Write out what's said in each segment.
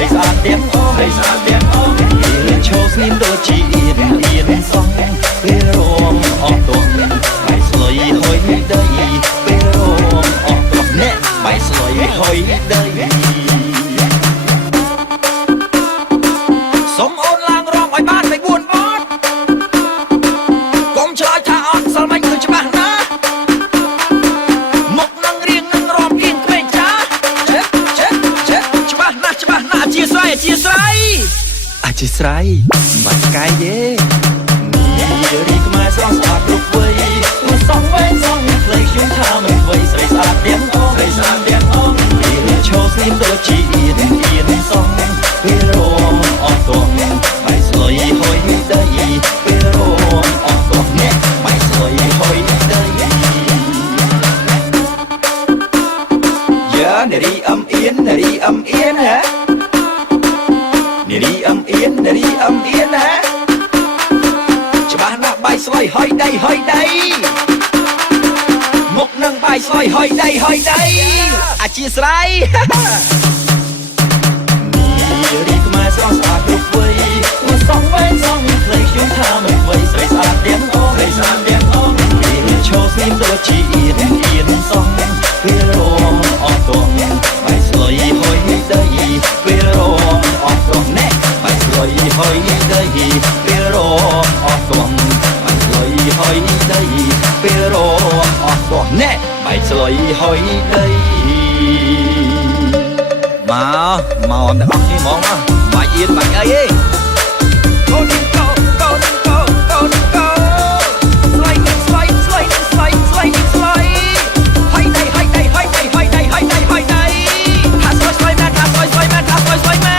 ស្រីស្អាតទាំងអស់ស្រីស្អាតទាំងអស់ពេលឈោស្ងៀមដូចជាអៀនសងពេលរមអស់ទោះបាយស្លុយហុយដីពេលរមអស់ទោះអ្នកបាយស្លុយហុយដីសុំអូនឡើងរំឲ្យបាន3 4បទកុំឆ្លើយថាអត់សិលមិនគឺច្បាស់ណាមុខនឹងរៀងនឹងរំគៀងក្មេងចាចេះច្បាស់ណាស់អធិស្ឋានអធិស្ឋានបាត់កាយទេនារីខ្មែរស្រស់ស្អាតគ្រប់វ័យមកសងវែងសងផ្លេចខ្ញុំថាមិនវ័យស្រីស្អាតទាំងអស់ស្រីស្អាតទាំងអស់ពេលឈោស្ងៀមដូចជាអៀនសងពេលរមអស់ទោះបាយស្លុយហុយដីពេលរមអស់ទោះអ្នកបាយស្លុយហុយដីយ៉ានារីអំអៀនហ៎នារីអំអៀនណាច្បាស់ណាស់បាយស្លុយហុយដីមុខនឹងបាយស្លុយហុយដីអធិស្ឋាននារីខ្មែរស្រស់ស្អាតគ្រប់វ័យមកសងវែងសងផ្លេចខ្ញុំថាមិនវ័យស្រីស្អាតទាំងអស់ពេលឈោស្ងៀមដូចជាអៀនសងពេលរមអស់ទោះបាយស្លុយហុយដីពេលរមអស់ទោះអ្នកបាយស្លុយហុយដីពេលរមអស់ទោះបាយស្លុយហុយដីពេលរមអស់ទោះអ្នកបាយស្លុយហុយដីមកអមទាំងអស់គ្នាហ្មងបាច់អៀនបាច់អីទេកូននឹងកូស្លៃនឹងស្លៃហើយដីថាស្លៃស្លៃមែនថាស្លៃស្លៃមែន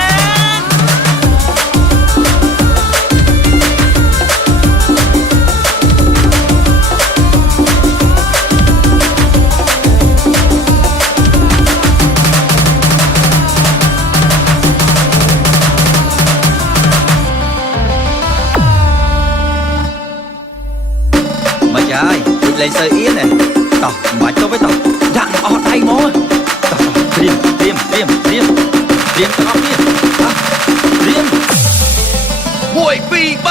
លេងសើអៀនតោះមិនបាច់ទៅវិញតោះដាក់អស់ដៃមកតោះត្រៀមទាំងអស់គ្នាត្រៀម1 2 3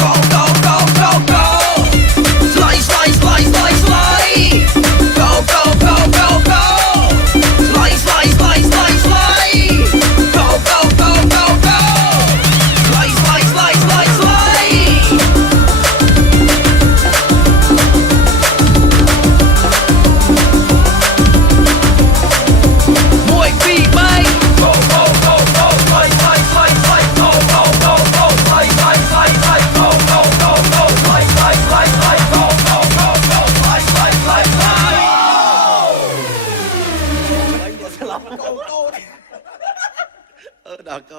go ស្លៃ go ស្លៃ go ស្លៃ ដល់ក